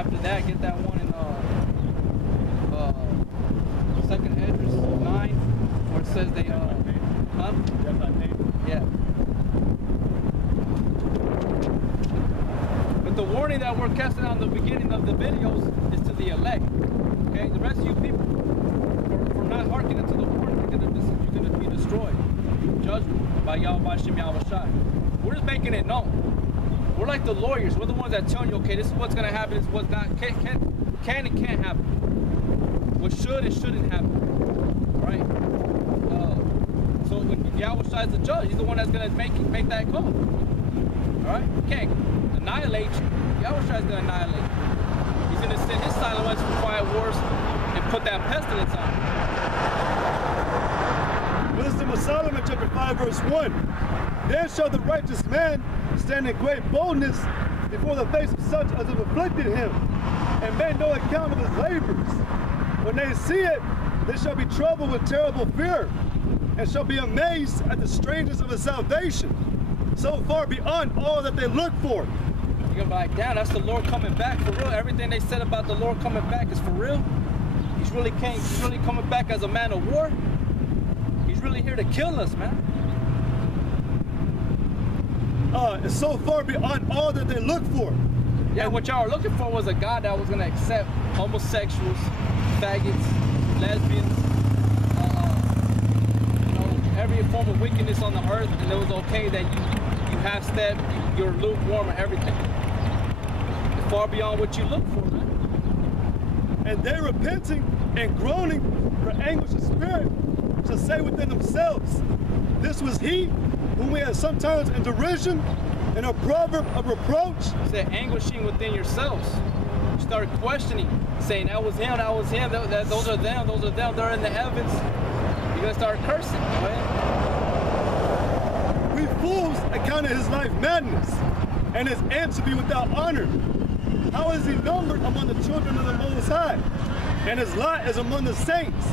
after that, get that one in 2nd Esdras 9, where it says they yeah. But the warning that we're casting out in the beginning of the videos is to the elect. Okay, the rest of you people, for not hearkening to the warning, you're gonna be destroyed. Judgment by Yahweh Shem Yahweh Shai. We're just making it known. We're like the lawyers. We're the ones that tell you, okay, this is what's gonna happen, this is what's not, can and can't happen. What should and shouldn't happen. Alright? So when Yahweh Shai is the judge, he's the one that's gonna make that call. Alright? He can't annihilate you. Yahweh Shai is gonna annihilate you. He's gonna send his silent ones for quiet wars and put that pestilence on you. Wisdom of Solomon, chapter 5, verse 1. Then shall the righteous man stand in great boldness before the face of such as have afflicted him, and made no account of his labors. When they see it, they shall be troubled with terrible fear, and shall be amazed at the strangeness of his salvation, so far beyond all that they look for. You're gonna be like, damn, that's the Lord coming back for real. Everything they said about the Lord coming back is for real. He's really coming back as a man of war. He's really here to kill us, man. It's so far beyond all that they look for. Yeah, what y'all were looking for was a God that was gonna accept homosexuals, faggots, lesbians, you know, every form of wickedness on the earth, and it was okay that you half-step, you're lukewarm and everything. It's far beyond what you look for, man. And they repenting and groaning for anguish of spirit shall say within themselves, this was he whom we had sometimes in derision, in a proverb of reproach. It said anguishing within yourselves. You start questioning, saying that was him, those are them, they're in the heavens. You're gonna start cursing, man. We fools accounted his life madness, and his end to be without honor. How is he numbered among the children of the Most High, and his lot is among the saints?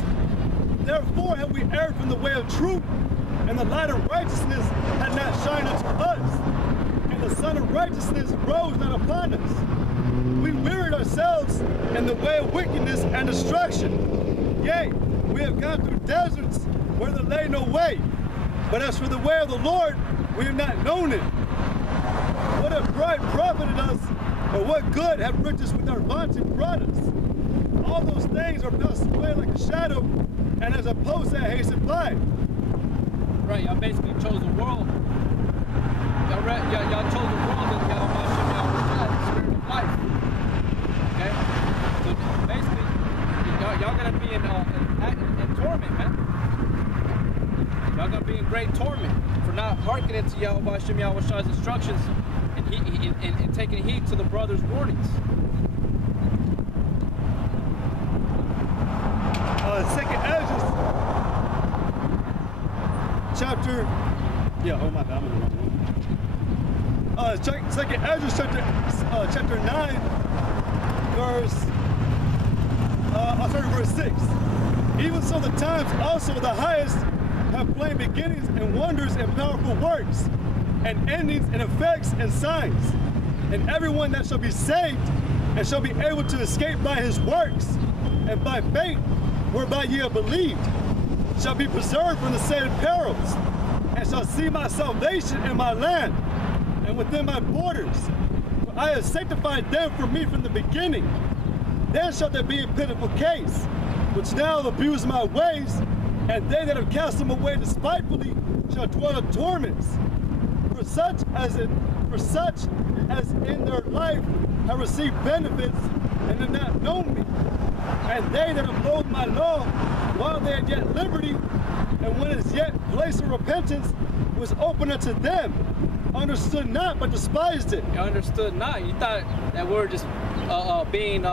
Therefore have we erred from the way of truth, and the light of righteousness had not shined unto us, and the sun of righteousness rose not upon us. We wearied ourselves in the way of wickedness and destruction. Yea, we have gone through deserts where there lay no way. But as for the way of the Lord, we have not known it. What have pride profited us, or what good have riches with our vaunting brought us? All those things are passed away like a shadow, and as a post that hasted by. Right, y'all basically chose the world. Y'all chose the world and y'all the spirit of life. Okay? So basically, y'all gonna be in torment, man. Y'all gonna be in great torment for not hearkening to Yahweh Shem Yahweh Shai's instructions and taking heed to the brother's warnings. 2nd Esdras, chapter, oh my bad, I'm in the wrong one. 2nd Esdras, chapter 9, verse 6. Even so the times also of the highest have plain beginnings and wonders and powerful works, and endings and effects and signs. And everyone that shall be saved and shall be able to escape by his works and by faith whereby ye have believed, shall be preserved from the said perils, and shall see my salvation in my land and within my borders. For I have sanctified them for me from the beginning. Then shall there be a pitiful case, which now have abused my ways, and they that have cast them away despitefully shall dwell in torments. For such as in their life have received benefits and have not known me. And they that have loathed my law while they had yet liberty, and when as yet place of repentance was open unto them, understood not but despised it. You understood not. You thought that we're just being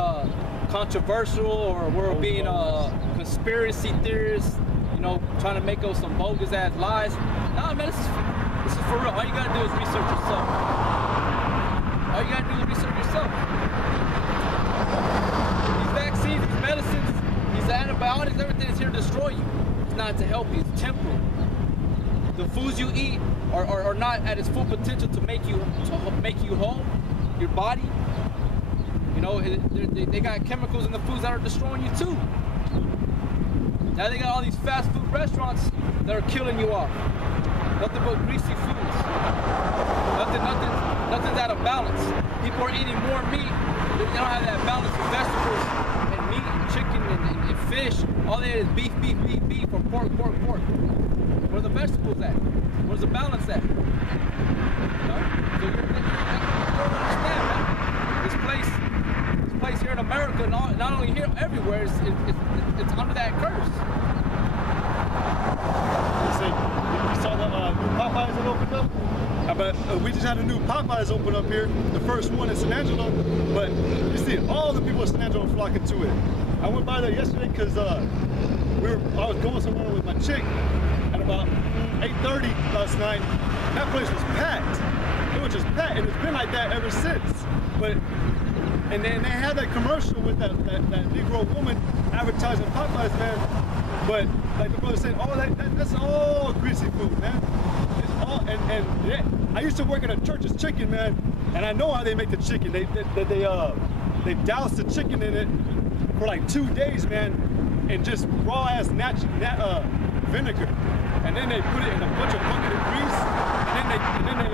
controversial, or we're being conspiracy theorists, you know, trying to make up some bogus ass lies. Nah, man, this is for real. All you gotta do is research yourself. All you gotta do is research yourself. These vaccines, these medicines, these antibiotics, everything is here to destroy you. It's not to help you, it's temporal. The foods you eat are not at its full potential to make you whole, your body. You know, they got chemicals in the foods that are destroying you too. Now they got all these fast food restaurants that are killing you off. Nothing but greasy foods. Nothing's out of balance. People are eating more meat. They don't have that balance of vegetables and meat and chicken and fish. All they is beef, beef, beef, beef, or pork, pork, pork. Where's the vegetables at? Where's the balance at? You know? So you don't understand, man. This place here in America, not only here, everywhere, it's under that curse. You saw the new Popeyes that opened up? We just had a new Popeyes open up here, the first one in San Angelo, but you see all the people in San Angelo flocking to it. I went by there yesterday because I was going somewhere with my chick at about 8:30 last night. That place was packed. It was just packed, and it's been like that ever since. And then they had that commercial with that Negro woman advertising Popeyes, man. But like the brother said, that's all greasy food, man. It's all I used to work at a church's chicken, man, and I know how they make the chicken. They douse the chicken in it for like 2 days, man, and just raw ass vinegar, and then they put it in a bunch of bucket of grease, and then they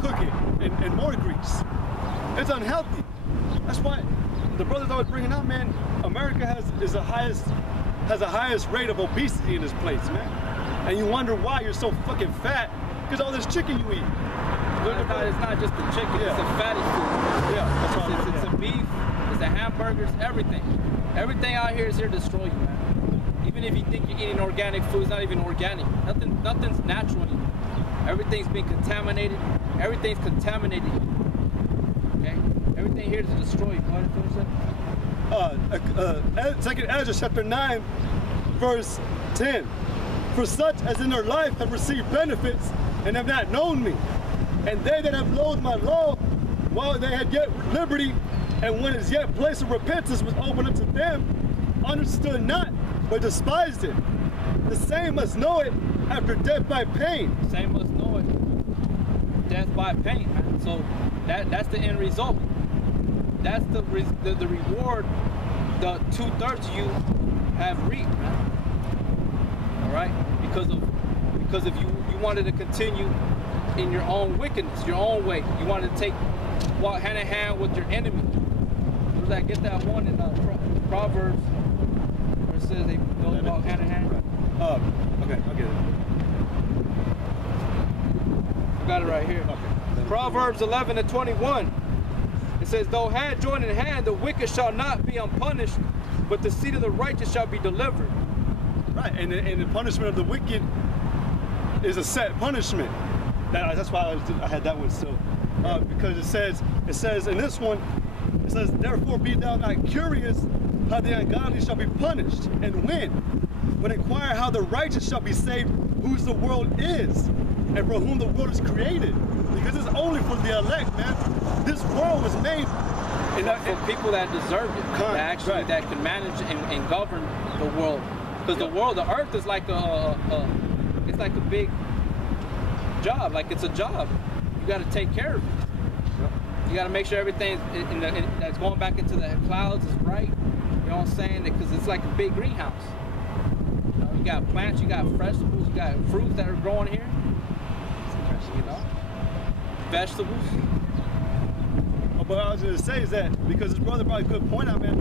cook it in more grease. It's unhealthy. That's why the brothers I was bringing up, man, America has the highest rate of obesity in this place, man. And you wonder why you're so fucking fat because all this chicken you eat. It's not just the chicken, it's the fatty food. Yeah, that's all. It's the beef, it's the hamburgers, everything. Everything out here is here to destroy you, man. Even if you think you're eating organic food, it's not even organic. Nothing's natural anymore. Everything's been contaminated. Everything's contaminated. Okay? Everything here is to destroy you. Go ahead and finish that. 2 Ezra chapter 9, verse 10. For such as in their life have received benefits and have not known me, and they that have loathed my law while they had yet liberty, and when as yet place of repentance was opened unto them, understood not, but despised it. The same must know it after death by pain. The same must know it. Death by pain, man. So that's the end result. That's the reward the 2/3 of you have reaped, man. All right, because if you wanted to continue in your own wickedness, your own way, you wanted to walk hand in hand with your enemy. Where's that? Get that one in Proverbs where it says they go walk hand in hand. Okay, I'll get it. I got it right here. Okay. Proverbs 11:21. It says, though hand join in hand, the wicked shall not be unpunished, but the seed of the righteous shall be delivered. Right, and the punishment of the wicked is a set punishment. That's why I had that one still, because it says in this one, it says, therefore be thou not curious how the ungodly shall be punished, and when, but inquire how the righteous shall be saved, whose the world is, and for whom the world is created. Because it's only for the elect, man. This world was made for people that deserve it, that can manage and govern the world. Because the earth is like it's like a big job, like it's a job. You got to take care of it. You got to make sure everything that's going back into the clouds is right. You know what I'm saying? Because it's like a big greenhouse. You got plants, you got vegetables, you got fruits that are growing here. You know, vegetables. But what I was going to say is that because this brother brought a good point out, man.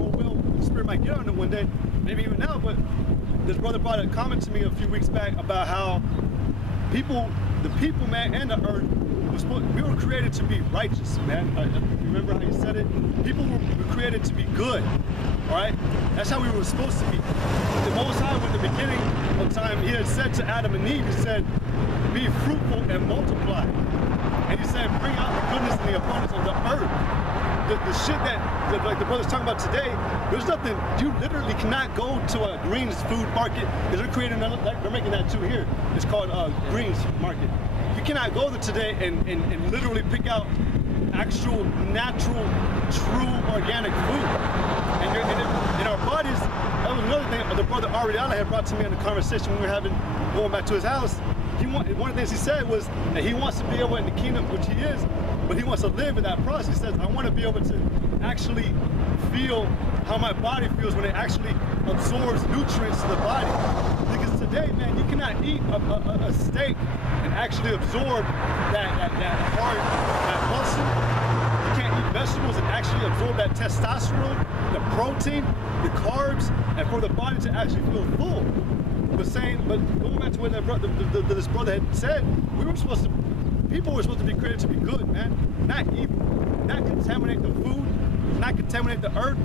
The Spirit might get on it one day, maybe even now. But this brother brought a comment to me a few weeks back about how the people, man, and the earth, we were created to be righteous, man. You remember how you said it? People were created to be good, all right? That's how we were supposed to be. But the Most High, in the beginning of time, he had said to Adam and Eve, he said, be fruitful and multiply. And he said, bring out the goodness and the abundance of the earth. The shit that like the brother's talking about today, there's nothing, you literally cannot go to a Greens food market, because they're making that too here. It's called Greens Market. You cannot go there today and literally pick out actual, natural, true, organic food. And in our bodies, that was another thing the brother Ariana had brought to me in the conversation we were having, going back to his house. One of the things he said was that he wants to be able in the kingdom, which he is, but he wants to live in that process. He says, I want to be able to actually feel how my body feels when it actually absorbs nutrients to the body. Because today, man, you cannot eat a steak and actually absorb that heart, that muscle. You can't eat vegetables and actually absorb that testosterone, the protein, the carbs, and for the body to actually feel full. But going back to what this brother had said, people were supposed to be created to be good, man, not evil, not contaminate the food, not contaminate the earth,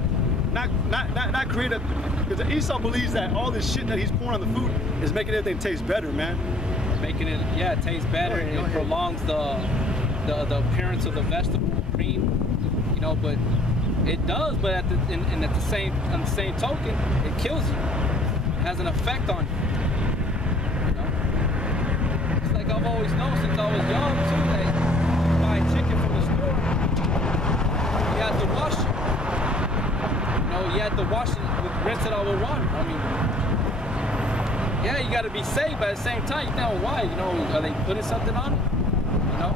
not create a, because Esau believes that all this shit that he's pouring on the food is making everything taste better, man. Making it, yeah, taste better, and it prolongs the appearance of the vegetable green, you know, but it does, but on the same token, it kills you. It has an effect on you. You know? It's like I've always known since I was young too, that you buy chicken from the store, you have to wash it. You know, you have to wash it, rinse it out with water. I mean, yeah, you got to be safe, but at the same time, you know why? You know, are they putting something on it? You know,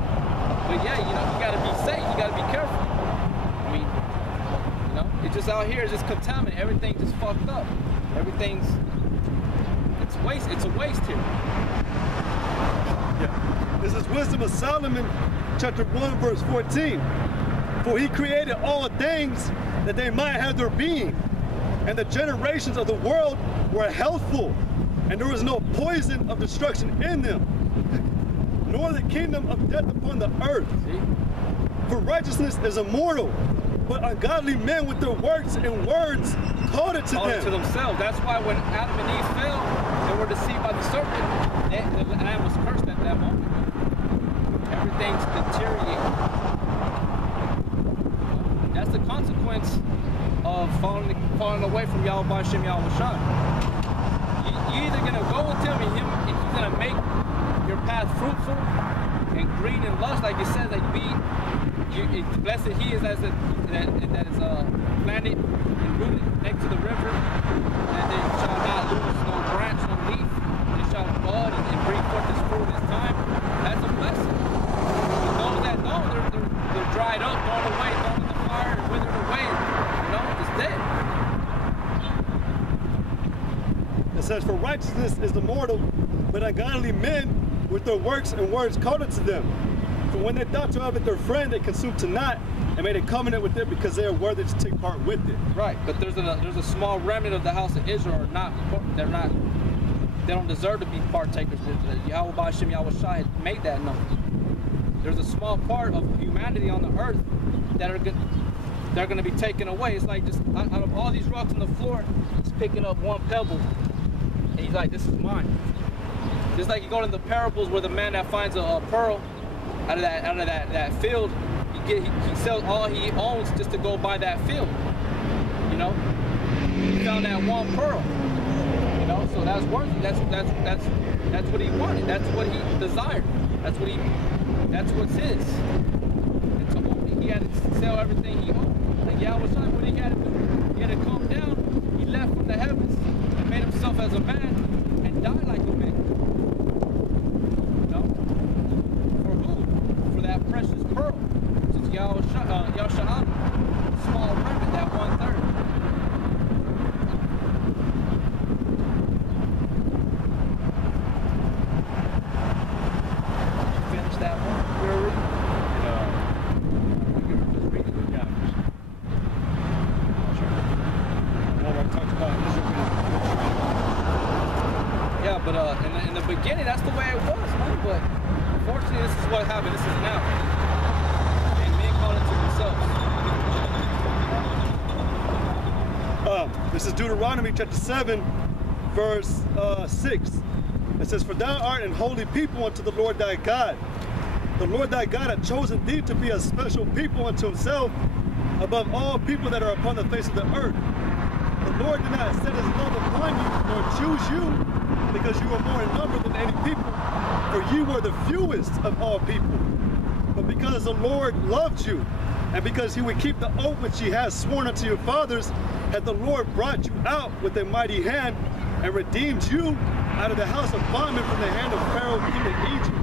but yeah, you know, you got to be safe. You got to be careful. I mean, you know, it's just out here, it's just contaminated. Everything's just fucked up. Everything's, it's waste. It's a waste here. Yeah. This is Wisdom of Solomon, chapter 1, verse 14. For he created all things that they might have their being, and the generations of the world were healthful, and there was no poison of destruction in them, nor the kingdom of death upon the earth. See? For righteousness is immortal, but ungodly men with their works and words called it to them. To themselves. That's why when Adam and Eve fell, they were deceived by the serpent. The land was cursed at that moment. Everything's deteriorating. That's the consequence of falling away from Yahweh Hashem Yahweh Shai. You're either gonna go with him and he's gonna make your path fruitful and green and lush, like it says, like blessed he is that is planted and rooted next to the river, and they shall not lose no branch, no leaf. They shall bud and bring forth his fruit in his time. That's a blessing. But those that don't, they're dried up, thrown away, thrown in the fire, and withered away. You know, it's dead. It says, for righteousness is immortal, but ungodly men with their works and words called it to them. For when they thought to have it their friend, they consumed to naught and made a covenant with it because they are worthy to take part with it. Right, but there's a small remnant of the house of Israel they don't deserve to be partakers with it. Yahweh Hashem Yahweh Shai made that known. There's a small part of humanity on the earth that they're going to be taken away. It's like just out of all these rocks on the floor, he's picking up one pebble, and he's like, this is mine. Just like you go to the parables where the man that finds a pearl out of that field, he sells all he owns just to go buy that field. You know, he found that one pearl. You know, so that's worth it. That's what he wanted. That's what he desired. That's what's his. And so he had to sell everything he owned. Like Yahweh Shai, what he had to do, he had to come down. He left from the heavens and made himself as a man and died like a man. You know, for who? For that precious pearl, which is Yahweh Shai, small remnant, that 1/3. That one we're reading? We were just reading the chapters. Well, I talked about yeah, but in the beginning, that's the way it was, man. But unfortunately, this is what happened. This is now. And men call it to themselves. This is Deuteronomy chapter 7, verse 6. It says, for thou art an holy people unto the Lord thy God. The Lord thy God hath chosen thee to be a special people unto himself above all people that are upon the face of the earth. The Lord did not set his love upon you, nor choose you, because you are more in number than any people, for you were the fewest of all people. But because the Lord loved you, and because he would keep the oath which he has sworn unto your fathers, hath the Lord brought you out with a mighty hand, and redeemed you out of the house of bondmen from the hand of Pharaoh king of Egypt.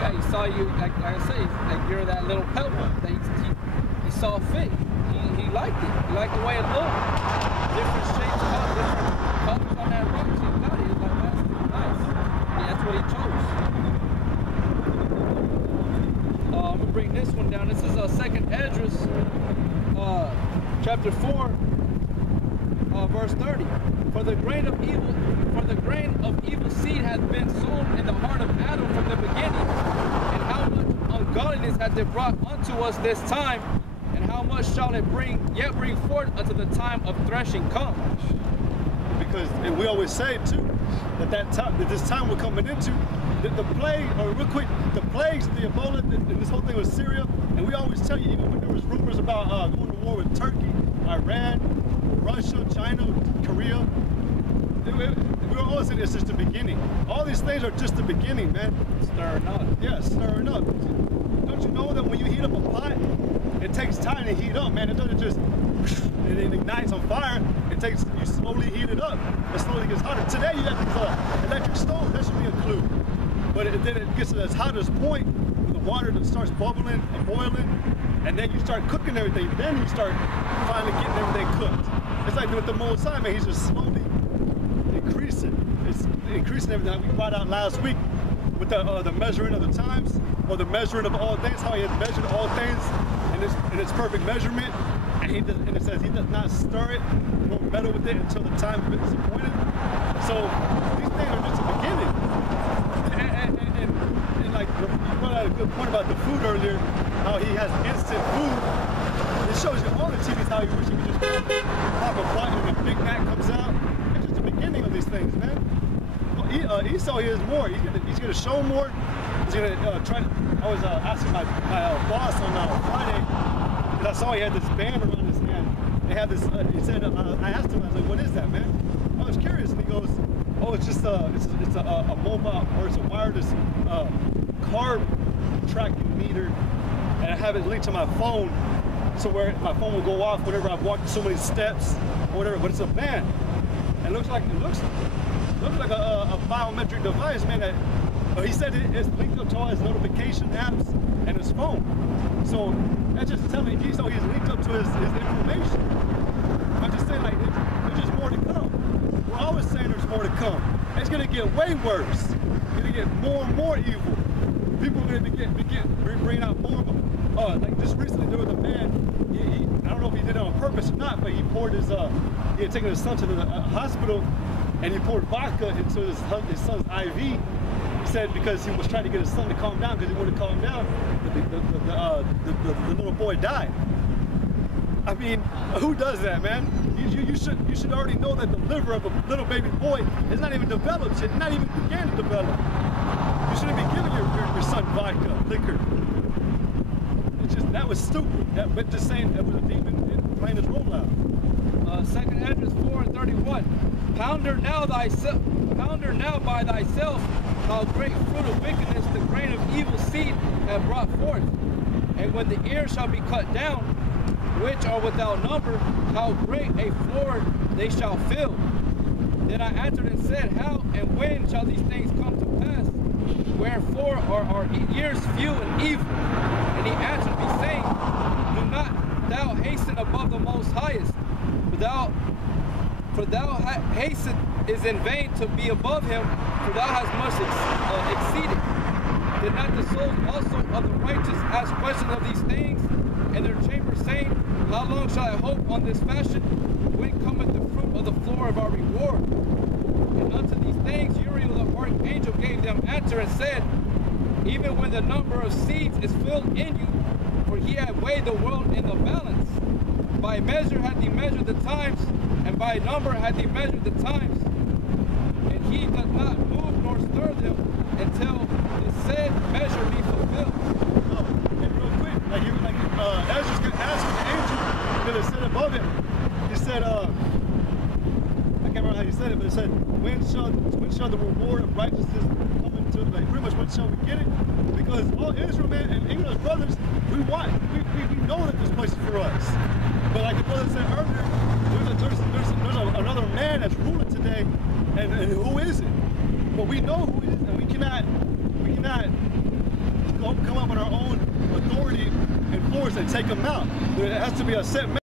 Yeah, he saw you, like I say, like you're that little pebble that he saw fit. He liked it. He liked the way it looked. Different shapes, different colors on that rock. So he got it. He was like, that's nice. Yeah, that's what he chose. I'm gonna bring this one down. This is 2nd Esdras, chapter 4, verse 30. For the grain of evil seed hath been sown in the heart of Adam from the beginning, and how much ungodliness hath it brought unto us this time, and how much shall it yet bring forth unto the time of threshing come? Because, and we always say too, that this time we're coming into, the plague, or real quick, the plagues, the Ebola, and this whole thing with Syria, and we always tell you, even when there was rumors about going to war with Turkey, Iran, Russia, China, Korea, we were always saying it's just the beginning. All these things are just the beginning, man. Stirring up. Yeah, stirring up. Don't you know that when you heat up a pot, it takes time to heat up, man. It doesn't just, it ignites on fire. It takes, you slowly heat it up. It slowly gets hotter. Today you have these electric stoves. That should be a clue. But then it gets to its hottest point, when the water starts bubbling and boiling, and then you start cooking everything. Then you start finally getting everything cooked. It's like with the Most High, man. He's just slowly increasing. It's increasing everything. Like we brought out last week with the measuring of the times, or the measuring of all things. How he has measured all things in its perfect measurement, and it says he does not stir it nor meddle with it until the time of it is appointed. So these things are just the beginning. And like you brought out a good point about the food earlier, how he has instant food. It shows you on the TVs how you wish you could just pop a button and a Big Mac comes out. It's just the beginning of these things, man. Well, Esau here is more. He's gonna show more. He's gonna try to. I was asking my boss on Friday, because I saw he had this band around his hand. They had this. He said, I asked him, I was like, "What is that, man?" I was curious, and he goes, "Oh, it's just it's a mobile, or it's a wireless carb tracking meter, and I have it linked to my phone, so where my phone will go off whenever I've walked so many steps or whatever. But it's a band. And it looks like a biometric device, man. That he said it's linked up to all his notification apps and his phone. So that's just telling me he's linked up to his information. I'm just saying, like, there's just more to come. We're always saying there's more to come. It's gonna get way worse. It's gonna get more and more evil. People are gonna bring out more. Like just recently, there was a man. I don't know if he did it on purpose or not, but he poured his. He had taken his son to the hospital, and he poured vodka into his son's IV. He said because he was trying to get his son to calm down, because he wanted to calm down, the little boy died. I mean, who does that, man? You should already know that the liver of a little baby boy is not even developed yet, not even began to develop. You shouldn't be giving your son vodka, liquor. It's just, that was stupid. But just saying that was a demon playing his role out. 2nd Esdras 4:31. Ponder now by thyself how great fruit of wickedness the grain of evil seed have brought forth. And when the ears shall be cut down, which are without number, how great a floor they shall fill. Then I answered and said, how and when shall these things come to pass? Wherefore are our years few and evil? And he answered me, saying, do not thou hasten above the Most Highest, for thou hasten is in vain to be above him, for thou hast much exceeded. Did not the souls also of the righteous ask questions of these things in their chamber, saying, how long shall I hope on this fashion? When cometh the fruit of the floor of our reward? And unto these things Uriel the archangel gave them answer and said, even when the number of seeds is filled in you, for he hath weighed the world in the balance. By measure hath he measured the times, and by number hath he measured the times. And he doth not move nor stir them until the said measure be fulfilled. Oh, and real quick, Ezra's asking the angel, because it said above it, he said, I can't remember how you said it, but it said, when shall the reward of righteousness come into, like, pretty much when shall we get it? Because all Israel, man, and even as brothers, we know that there's places for us. But like the brother said earlier, there's another man that's ruling today, and who is it? But we know who it is, and we cannot don't come up with our own authority and force and take them out. There has to be a set